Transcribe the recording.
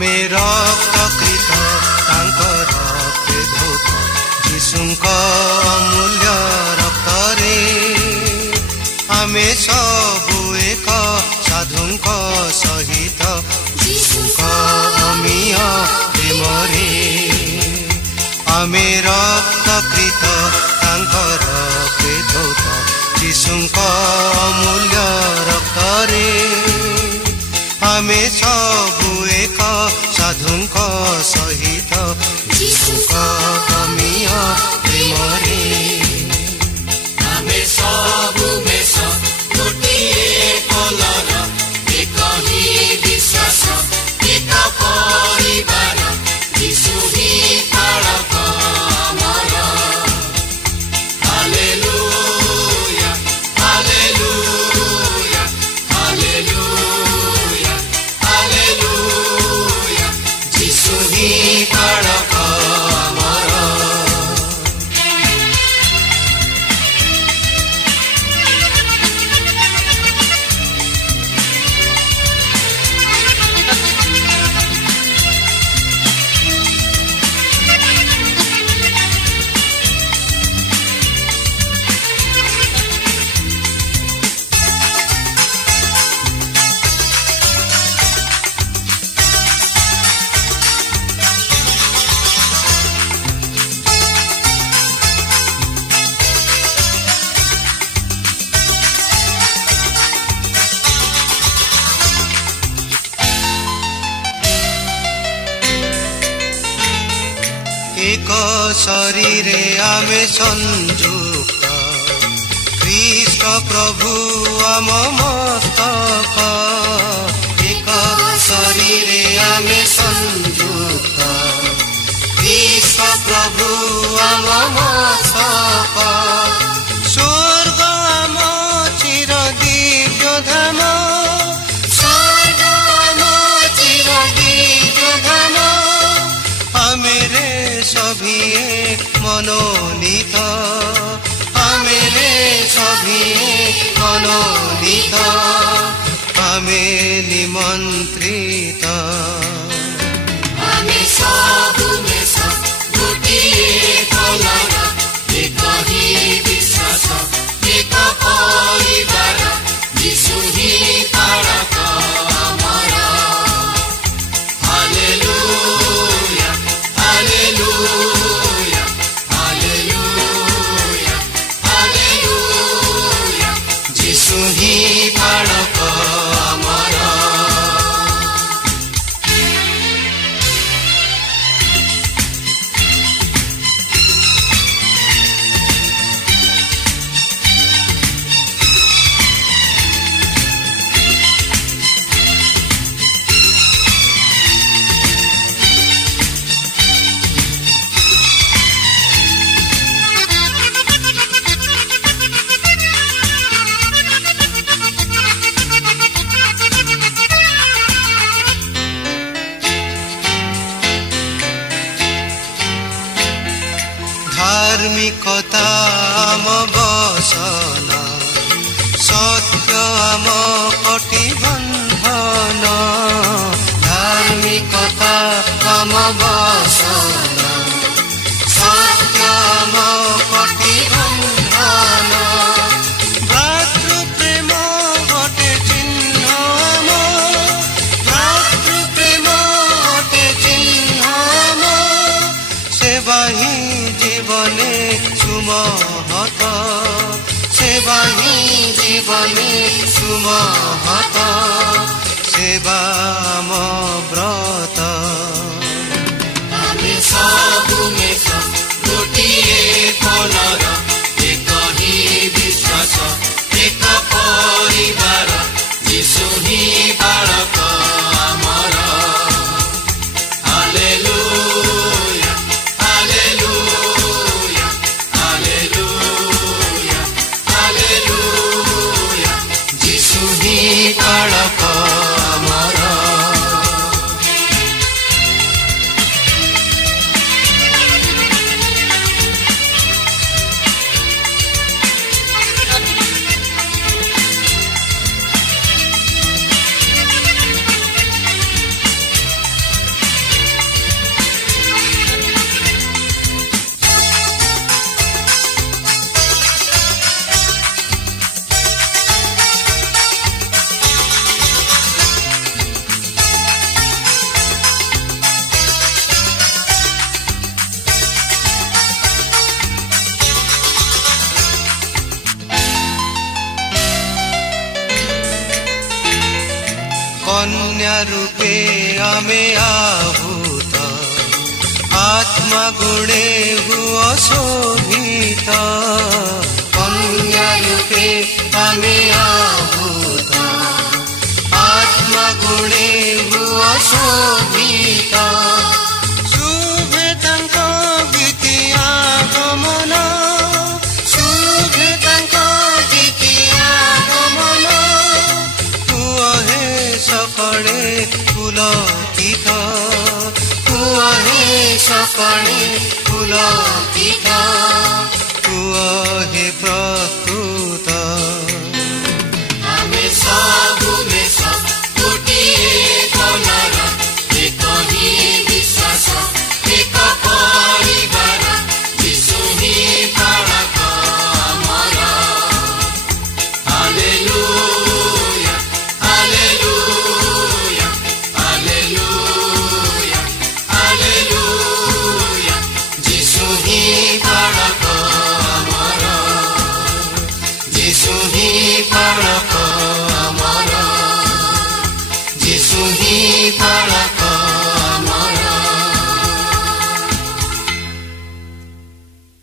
आमे रक्तकृत तांकर धौत यीशुଙ୍କ अमूल्य रक्तरे आमे सबु एक साधुଙ୍କ सहित यीशुଙ୍କ अमीय प्रेमरे आमे रक्तकृत तांकर धौत यीशुଙ୍କ अमूल्य रक्तरे आमे सबु एक साधुଙ୍କ सहित यीशुଙ୍କ अमीय प्रेमरे आमे सबु मेष गोटिए कलर एक ही विश्वास एक परिवार यीशु ही तारक अमर हालेलुया हालेलुया हालेलुया हालेलुया यीशु ही तारक अमर एक शरीरे आमे संयुक्त ख्रीष्ट प्रभु आम मस्तक एक शरीरे आमे संयुक्त ख्रीष्ट प्रभु आम मस्तक स्वर्ग आम चिर दिव्य धाम स्वर्ग आम चिर दिव्य धाम आमेरे सभी मनोनीत आमेरे सभी मनोनीत आमे निमंत्रित आमे सबु मेष गोटिए कलर एक ही विश्वास एक परिवार यीशु ही तारक अमर हालेलुया हालेलुया हालेलुया हालेलुया यीशु ही तारक अमर धार्मिकता आम बसन सत्य आम कटिबन्धन धार्मिकता आम बसन सत्य आम कटिबन्धन भ्रातृप्रेम हटे चिह्न आम भ्रातृप्रेम हटे चिह्न आम सेवा ही जीवने सुमहत सेवा ही जीवने सुमहत सेवा म व्रत आमे सबु मेष गोटिए कलर एक ही विश्वास एक परिवार यीशु ही तारक अमर हालेलुया हालेलुया हालेलुया हालेलुया यीशु ही कन्या रूपे आमे आहूत आत्मा गुणे हुओ शोभित कन्या रूपे आमे आहूत आत्मा गुणे हुओ शोभित शुभे तांक गीति आगमन शुभे तांक गीति आगमन हुओ हे सकळे पुलकित हुओ हे सकळे पुलकित हुओ हे प्रकृत आमे सबु मेष गोटिए कलर एक ही विश्वास एक परिवार यीशु ही बालक आमर हालेलुया हालेलुया हालेलुया हालेलुया यीशु ही बालक आमर यीशु ही